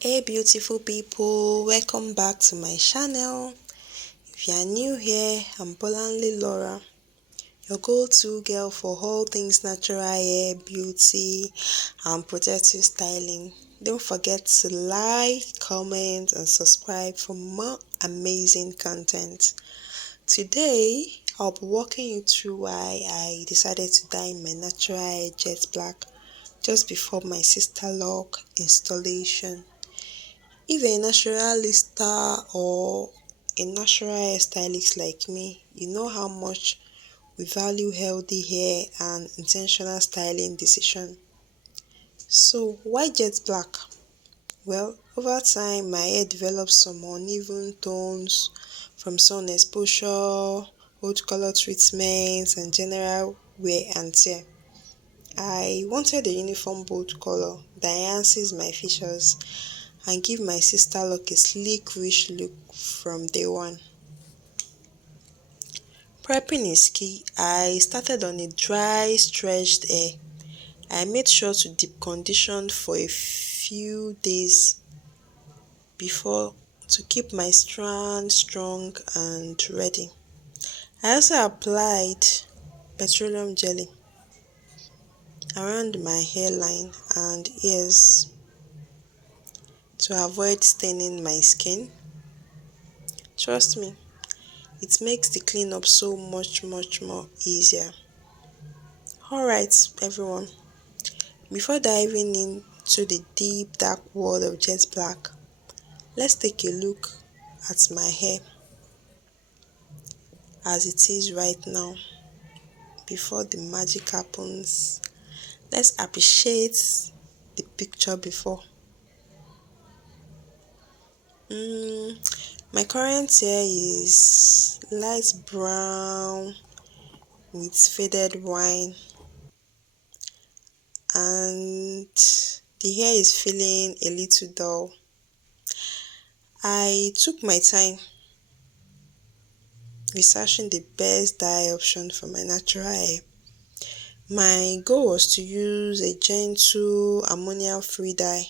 Hey beautiful people, welcome back to my channel. If you are new here, I'm Bolanle Laura, your go-to girl for all things natural hair, beauty and protective styling. Don't forget to like, comment and subscribe for more amazing content. Today, I'll be walking you through why I decided to dye my natural hair jet black just before my Sisterlock installation. If you're a naturalista or a natural hairstylist like me, you know how much we value healthy hair and intentional styling decision. So why jet black? Well, over time my hair developed some uneven tones from sun exposure, old color treatments and general wear and tear. I wanted a uniform bold color that enhances my features and give my Sisterlock a sleek rich look from day one. Prepping is key. I started on a dry stretched hair. I made sure to deep condition for a few days before to keep my strand strong and ready. I also applied petroleum jelly around my hairline and ears to avoid staining my skin. Trust me, it makes the cleanup so much more easier. Alright everyone, before diving into the deep dark world of jet black, let's take a look at my hair as it is right now before the magic happens. Let's appreciate the picture before. My current hair is light brown with faded wine and the hair is feeling a little dull. I took my time researching the best dye option for my natural hair. My goal was to use a gentle ammonia-free dye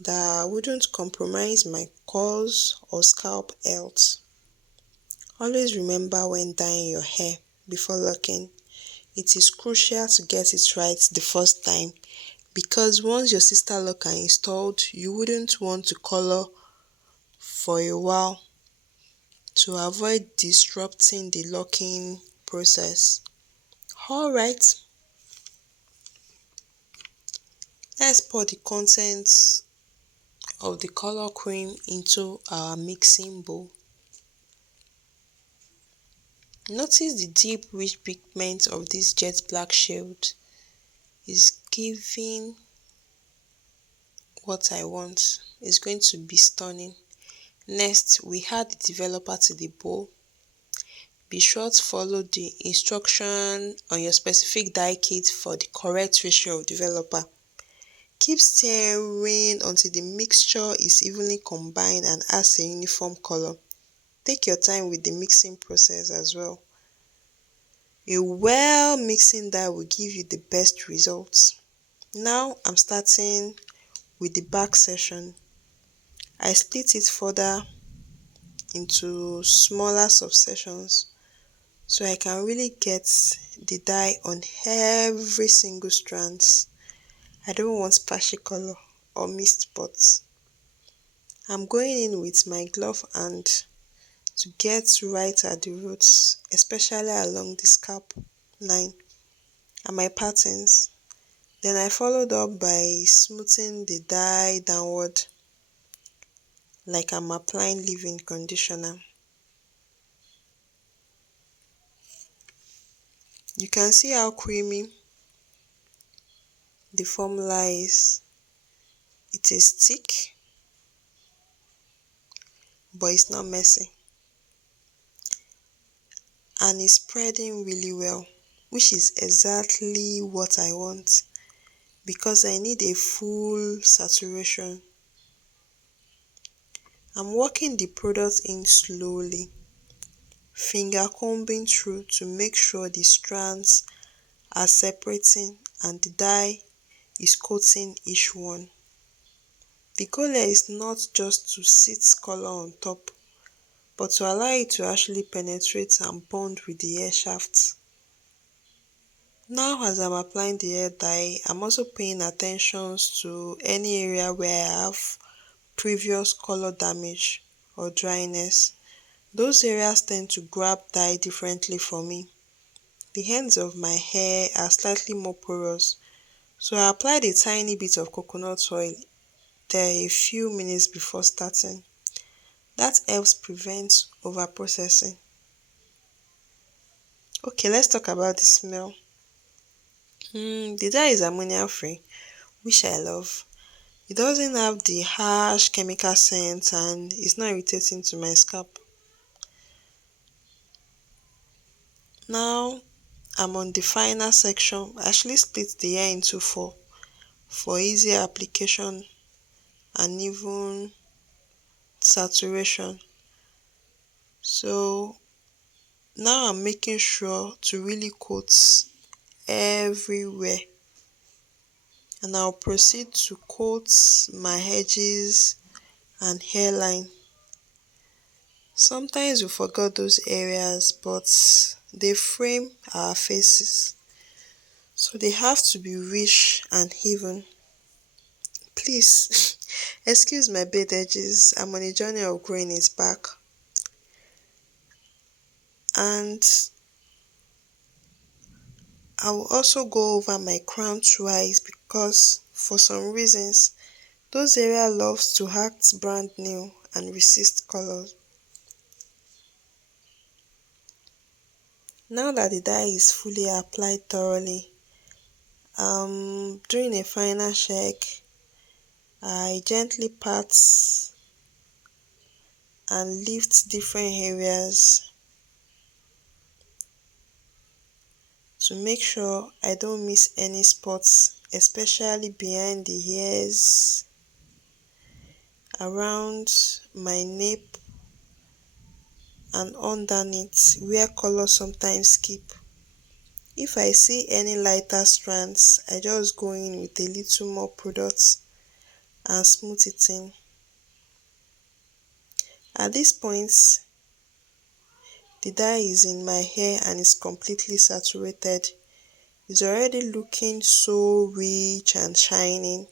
that wouldn't compromise my curls or scalp health. Always remember when dyeing your hair before locking, it is crucial to get it right the first time because once your Sisterlock are installed, you wouldn't want to color for a while to avoid disrupting the locking process. Alright, let's pour the contents of the color cream into our mixing bowl. Notice the deep rich pigment of this jet black shade is giving what I want. It's going to be stunning. Next, we add the developer to the bowl. Be sure to follow the instruction on your specific dye kit for the correct ratio of developer. Keep stirring until the mixture is evenly combined and has a uniform color. Take your time with the mixing process as well. A well mixing dye will give you the best results. Now I'm starting with the back section. I split it further into smaller subsections so I can really get the dye on every single strand. I don't want splashy color or missed spots. I'm going in with my glove hand to get right at the roots, especially along the scalp line and my patterns. Then I followed up by smoothing the dye downward like I'm applying leave-in conditioner. You can see how creamy the formula is. It is thick, but it's not messy. And it's spreading really well, which is exactly what I want because I need a full saturation. I'm working the product in slowly, finger combing through to make sure the strands are separating and the dye is coating each one. The goal here is not just to sit color on top, but to allow it to actually penetrate and bond with the hair shaft. Now as I'm applying the hair dye, I'm also paying attention to any area where I have previous color damage or dryness. Those areas tend to grab dye differently for me. The ends of my hair are slightly more porous, so I applied a tiny bit of coconut oil there a few minutes before starting. That helps prevent overprocessing. Okay, let's talk about the smell. The dye is ammonia free, which I love. It doesn't have the harsh chemical scent and it's not irritating to my scalp. Now I'm on the final section. I actually split the hair into four for easier application and even saturation. So now I'm making sure to really coat everywhere, and I'll proceed to coat my edges and hairline. Sometimes we forget those areas, but they frame our faces, so they have to be rich and even. Please excuse my bed edges. I'm on a journey of growing it back. And I will also go over my crown twice because for some reasons those areas loves to act brand new and resist colors. Now that the dye is fully applied thoroughly, during a final check, I gently pat and lift different areas to make sure I don't miss any spots, especially behind the ears, around my nape, and underneath where color sometimes skip. If I see any lighter strands, I just go in with a little more product and smooth it in. At this point, the dye is in my hair and is completely saturated. It's already looking so rich and shining.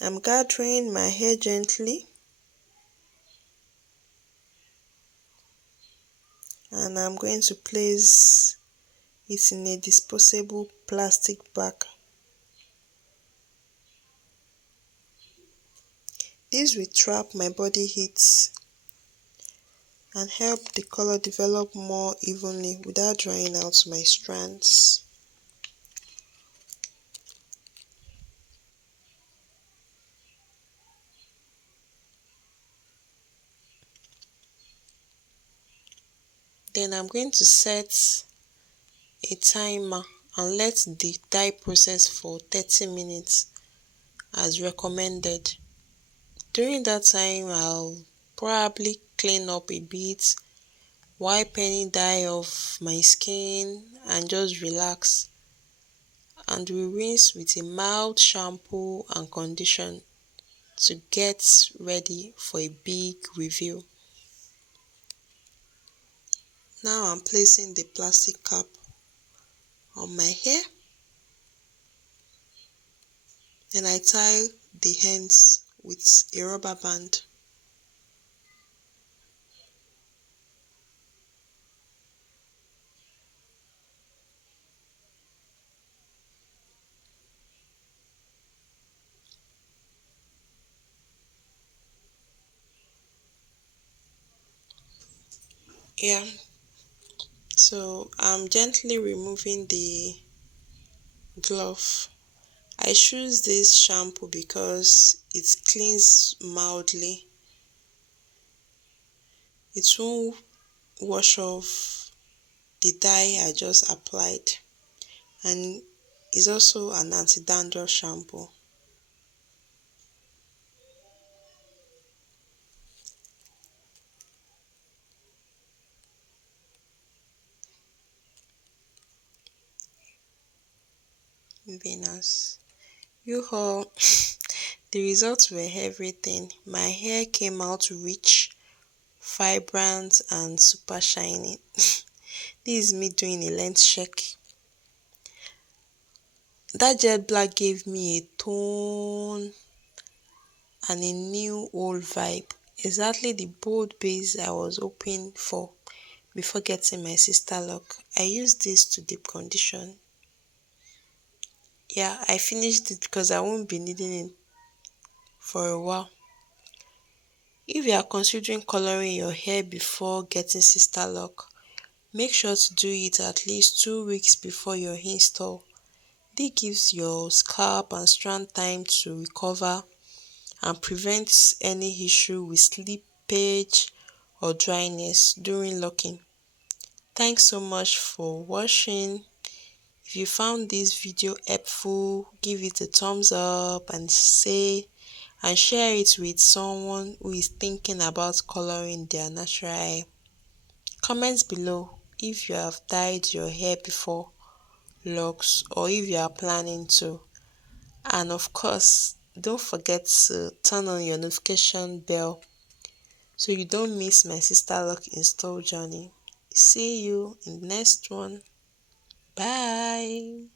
I'm gathering my hair gently and I'm going to place it in a disposable plastic bag. This will trap my body heat and help the color develop more evenly without drying out my strands. Then I'm going to set a timer and let the dye process for 30 minutes as recommended. During that time, I'll probably clean up a bit, wipe any dye off my skin and just relax. And we rinse with a mild shampoo and condition to get ready for a big review. Now I'm placing the plastic cap on my hair. Then I tie the ends with a rubber band. Yeah, so I'm gently removing the glove. I choose this shampoo because it cleans mildly. It won't wash off the dye I just applied, and it's also an anti-dandruff shampoo. Venus. You all, the results were everything. My hair came out rich, vibrant, and super shiny. This is me doing a lens check. That jet black gave me a tone and a new old vibe. Exactly the bold base I was hoping for before getting my sister lock. I used this to deep condition. Yeah, I finished it because I won't be needing it for a while. If you are considering coloring your hair before getting sister lock, make sure to do it at least 2 weeks before your install. This gives your scalp and strand time to recover and prevents any issue with slippage or dryness during locking. Thanks so much for watching. If you found this video helpful, give it a thumbs up and share it with someone who is thinking about coloring their natural hair. Comment below if you have dyed your hair before locks or if you are planning to. And of course, don't forget to turn on your notification bell so you don't miss my sister lock install journey. See you in the next one. Bye.